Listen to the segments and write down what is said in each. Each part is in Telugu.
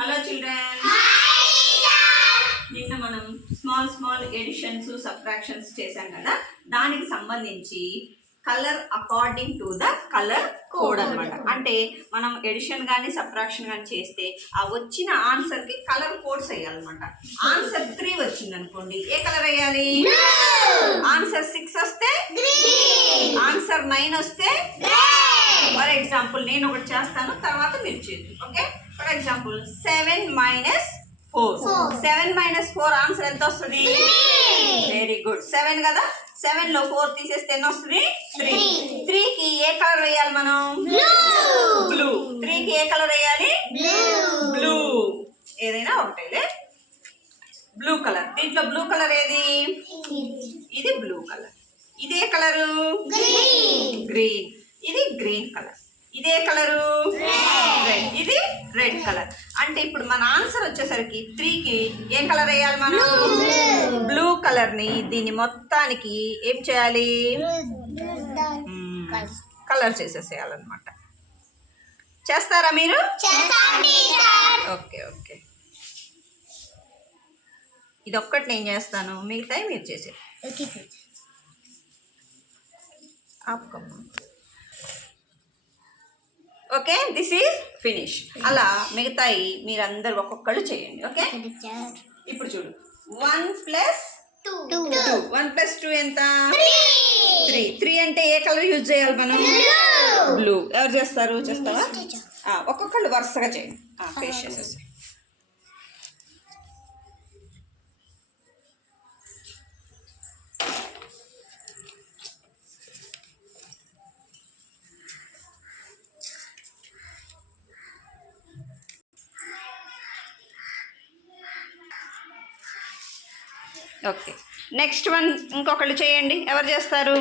హలో చిల్డ్రన్, నిన్న మనం స్మాల్ ఎడిషన్స్ సబ్ట్రాక్షన్స్ చేశాం కదా. దానికి సంబంధించి colour according to the colour code అనమాట. అంటే మనం ఎడిషన్ కానీ సబ్ట్రాక్షన్ కానీ చేస్తే ఆ వచ్చిన ఆన్సర్కి కలర్ కోడ్స్ వేయాలన్నమాట. ఆన్సర్ 3 వచ్చింది అనుకోండి, ఏ కలర్ వేయాలి? ఆన్సర్ 6 వస్తే ఆన్సర్ 9 వస్తే ఫర్ ఎగ్జాంపుల్ నేను ఒకటి చేస్తాను, తర్వాత మీరు చేయండి. Okay, for example 7 - 4. 7 - 4 ఆన్సర్ ఎంత వస్తుంది? వెరీ గుడ్, 7 కదా. 7 లో 4 తీసేస్తే ఎన్ని వస్తుంది? 3. 3కి ఏ కలర్ వేయాలి మనం? బ్లూ. 3కి ఏ కలర్ వేయాలి? బ్లూ. ఏదైనా ఒకటేలే, బ్లూ కలర్. దీంట్లో బ్లూ కలర్ ఏది? ఇది బ్లూ కలర్. ఇదే కలరు గ్రీన్. ఇది గ్రీన్ కలర్. ఇదే కలరు రెడ్. ఇది రెడ్ కలర్. అంటే ఇప్పుడు మన ఆన్సర్ వచ్చేసరికి 3కి ఏం కలర్ వేయాలి మనం? బ్లూ కలర్ ని దీన్ని మొత్తానికి ఏం చేయాలి? కలర్ చేసేసేయాలన్నమాట. చేస్తారా మీరు? ఓకే ఓకే, ఇది ఒక్కటి నేను చేస్తాను, మిగతాయి మీరు చేసే. Okay, this is finish. అలా మిగతాయి మీరందరూ ఒక్కొక్కళ్ళు చేయండి. ఓకే, ఇప్పుడు చూడు, 1 + 2. 1 + 2 ఎంత? 3. 3 అంటే ఏ కలర్ యూజ్ చేయాలి మనం? బ్లూ. ఎవరు చేస్తారు? చేస్తావా? ఒక్కొక్కళ్ళు వరుసగా చేయండి. ఫేస్ చేసేసి. ఓకే, నెక్స్ట్ వన్ ఇంకొకళ్ళు చేయండి. ఎవరు చేస్తారు?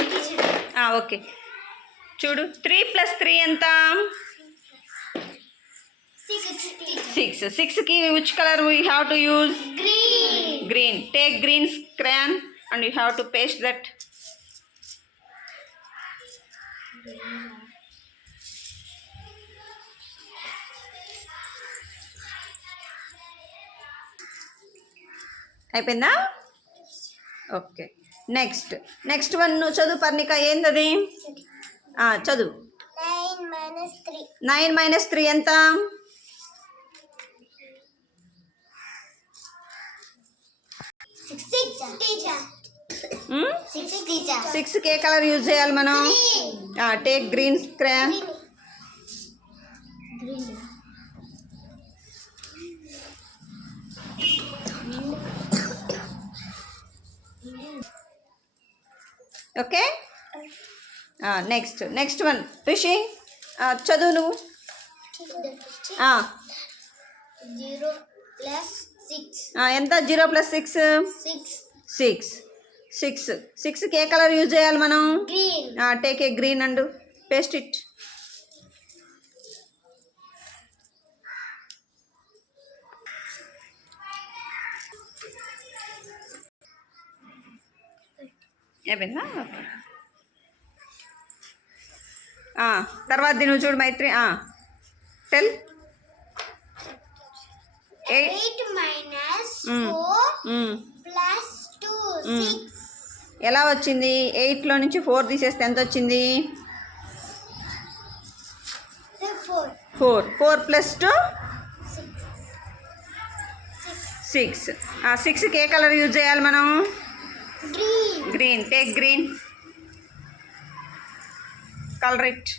ఓకే, చూడు, 3 + 3 ఎంత? 6. 6కి which colour we have to use? Green. Take green crayon and you have to paste that. అయిపోయిందా? ఓకే, నెక్స్ట్ వన్ చదువు పర్ణిక. ఏందది? చదువు. 9 - 3 ఎంత? 6కి ఏ కలర్ యూజ్ చేయాలి మనం? Take green crayon. Okay, next one Rishi, చదువు నువ్వు. 0 + 6 ఎంత? 0 + 6. 6కి ఏ కలర్ యూజ్ చేయాలి మనం? Take a green and paste it. అయిపోయిందా? ఓకే, తర్వాత నువ్వు చూడు మైత్రి. టెల్. 8 - 4 + 2 6. ఎలా వచ్చింది? 8లో నుంచి 4 తీసేస్తే ఎంత వచ్చింది? 4. 4 + 2 6. 6కి ఏ కలర్ యూజ్ చేయాలి మనం? Green. Take green, colour it.